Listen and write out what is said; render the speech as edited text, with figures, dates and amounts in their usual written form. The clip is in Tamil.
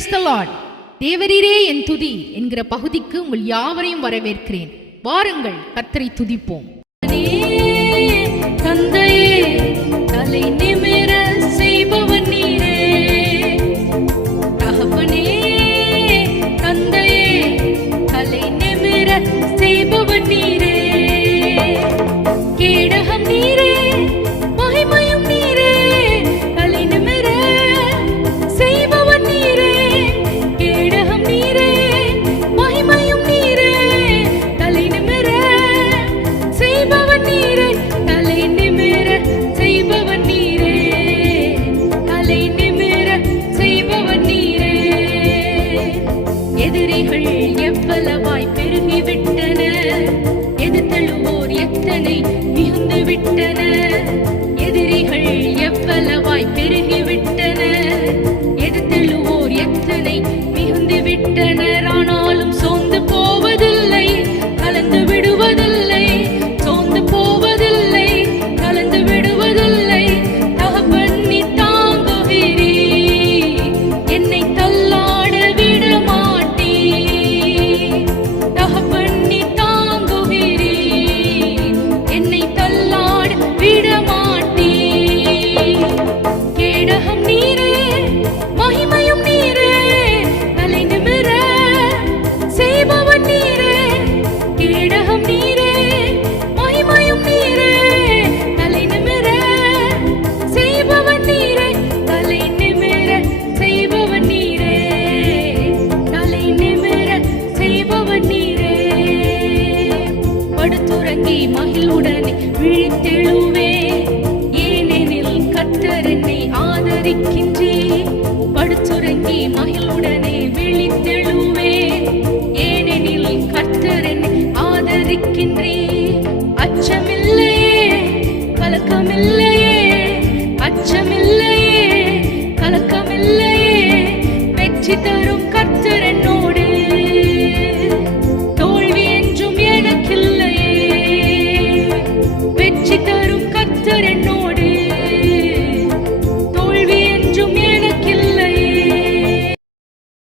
Praise the Lord. தேவரீரே என் துதி என்கிற பகுதிக்கு உங்கள் யாவரையும் வரவேற்கிறேன். வாருங்கள், கர்த்தரை துதிப்போம். தந்தையே, தலை நிமிர செய்பவன் நீரே. தகப்பனே, தந்தையே, தலை நிமிர செய்பவன் நீரே. கேடகம் நீரே, மகிமையும் நீரே. தலை நிமிர செய்பவன் நீரே. கேடகம் நீரே, மகிமையும் நீரே. தலை நிமிர செய்பவன் நீரே. தலை நிமிர செய்பவன் நீரே. தலை நிமிர செய்பவன் நீரே. எதிரிகள் எவ்வளவாய் பெருகிவிட்டனர், எதிர்த்தழுவோர் எத்தனை மிகுந்து விட்டனர். எதிரிகள் எவ்வளவாய் பெருகிவிட்டனர், எதிர்த்தழுவோர் எத்தனை மிகுந்து விட்டனர். ஆனாலும் சோர்ந்து போவதில்லை, கலந்து விடுவதில்லை. சோர்ந்து போவதில்லை, கலந்து விடுவதில்லை. தகப்பன் நீ தாங்குகிறீ, என்னை தள்ளாட விட மாட்டீ. தகப்பன் நீ தாங்குகிறீ, என்னை தள்ளாட விட மாட்டீ. கேடகம் நீரே, மகிமையும் நீரே. தலை நிமிர செய்பவன் நீரே. கேடகம் நீரே, மகிமையும் நீரே. தலை நிமிர செய்பவன் நீரே. தலை நிமிர செய்பவன் நீரே. தலை நிமிர செய்பவன் நீரே. படுத்துறங்கி மகிழ்வுடனே விழித்தெழுவே, ஏனெனில் கர்த்தர் என்னை ஆதரிக்கின்றே. படுத்துறங்கி மகிழ்வுடனே விழித்தெழுவே, ஏனெனில் கர்த்தர் என்னை ஆதரிக்கின்றே. அச்சமில்லையே, கலக்கமில்லையே. அச்சமில்லையே, கலக்கமில்லையே. வெற்றி தரும்